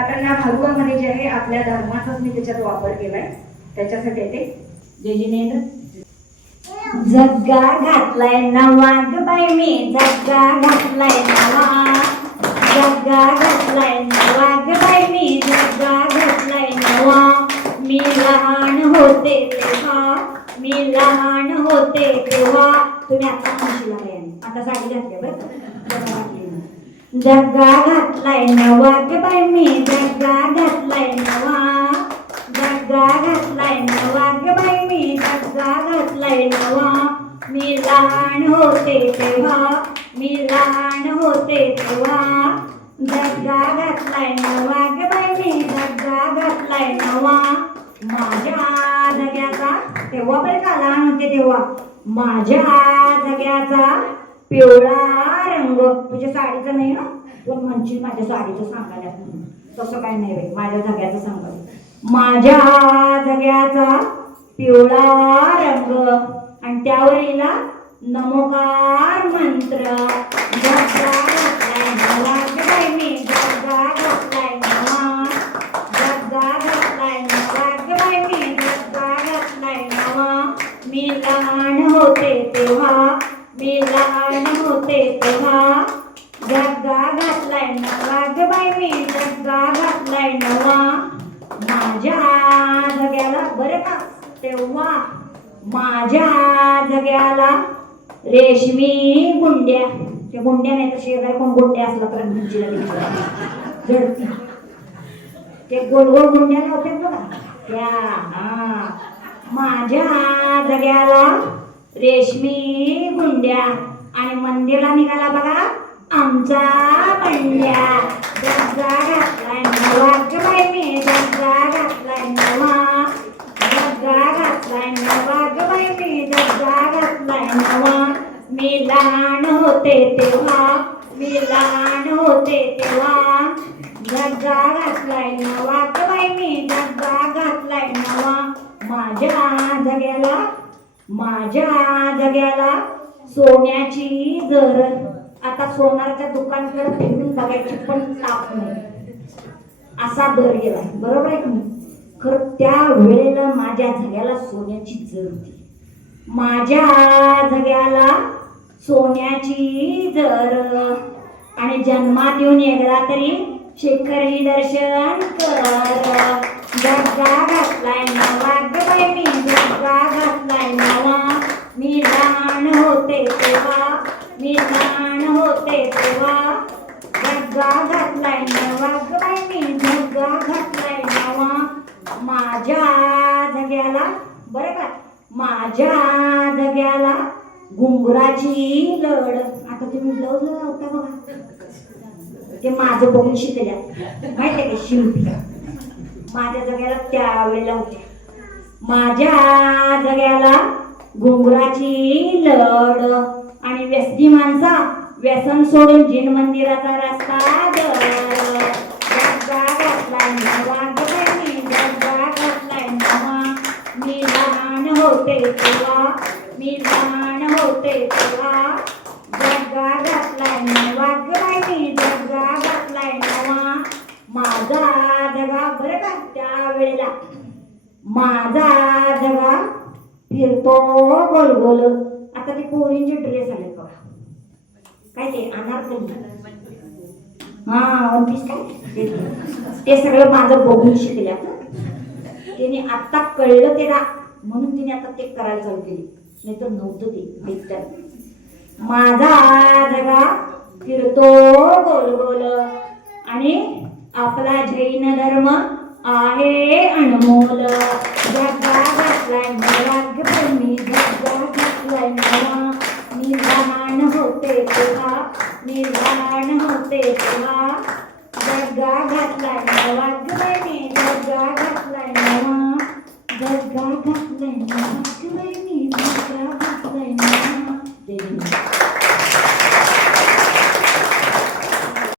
कारण या भारुकामध्ये जे आहे आपल्या धर्माचाच मी त्याच्यात वापर केलाय. त्याच्यासाठी ते जय जिनेंद्र जग्गा घातलाय नवा ग बाई मी जग्गा घातलाय नवा. जग्गा घातलाय नवा ग बाई मी जग्गा घातलाय नवा. मी लहान होते तेव्हा मी लहान होते तेव्हा. तुम्ही आता म्हणशील आता साडी घातली बरं जग्गा घातलाय नवा ग बाई मी जग्गा घातलाय नवा. जग्गा घातलाय नवा ग बाई मी जग्गा घातलाय नवा. मी लहान होते तेव्हा मी लहान होते तेव्हा. जग्गा घातलाय नवा ग बाई मी जग्गा घातलाय नवा. माझ्या जग्याचा तेव्हा बरं का लहान होते तेव्हा. माझ्या जग्याचा पिवळा रंग. म्हणजे तुझ्या साडीचा नाही ना तू म्हणशील माझ्या साडीचं सांगायला. तसं काय नाही बाई. माझ्या झग्याचं सांगायचं माझ्या जग्याचा पिवळा रंग. आणि त्यावर येला नमोकार मंत्र. मी घातलाय मी लहान होते तेव्हा लहान होते तेव्हा जग्गा घातलाय नवा ग बाई मी जग्गा घातलाय नवा. माझ्या जग्याला बरं का? तेव्हा माझ्या जग्याला रेशमी गुंड्या. त्या गुंड्या नाही तर शेजारी कोण गुंड्या असला तर ते गोल गोल गुंड्या होते बघा. त्या हा. माझ्या जग्याला रेशमी गुंड्या. आणि मंदिरला निघाला बघा आमचा बंड्या जग्गा घातलाय नवा. ग बाई मी जग्गा घातलाय नवा. जग्गा घातलाय नवा. ग बाई मी जग्गा घातलाय नवा. मी लहान होते तेव्हा मी लहान होते तेव्हा जग्गा घातलाय नवा ग बाई मी जग्गा घातलाय नवा माझ्या जग्याला माझ्या जग्याला सोन्याची जर आता सोनारच्या दुकानकडे फिरून बघायची पण ताप नाही. असा दर गेला. बरोबर आहे की खरं त्या वेळेला माझ्या जग्याला सोन्याची जर होती. माझ्या जग्याला सोन्याची जर. आणि जन्मात येऊन एकदा तरी शेखरी दर्शन कर. जग्गा घातलाय ना ग बाई मी जग्गा घातलाय ना होते तेव्हा मी होते तेव्हा. धग्गा घातलाय नवा ग मी धग्गा घातलाय नवा. माझ्या धग्याला बरं का? माझ्या धग्याला घुंगराची लढ. आता तुम्ही ब्लाऊज लावता बघा. ते माझं बघून शिकल्या. माहिती आहे का शिल्पी माझ्या जग्याला त्यावेळेला होत्या. माझ्या जग्याला घुंगराची लढ आणि व्यसनी माणसा व्यसन सोडून जिन मंदिराचा रस्ता मी लहान होते तेव्हा मी लहान होते तेव्हा जग्गा घातलाय नवा ग जग्गा घातलाय नवा माझा जगा बरं का त्या वेळेला माझा फिरतो गोल गोल आता ते पोरींचे ड्रेस आले बघा. काय ते अनारकली हा वन पीस काय? ते- सगळं माझं बघून शिकल्या. त्याने आत्ता कळलं ते रा म्हणून तिने आता ते करायला चालू केली. नाहीतर नव्हतं ते एकतर माझा जगा फिरतो गोल गोल आणि आपला जैन धर्म आहे अनमोल. जगा घातलाय मला जगा घातलाय मला. होते तेव्हा निर्माण होते तेव्हा. जगा घातलाय मला जगा घातलाय मला. जगा घातलाय जगा घातलाय मला.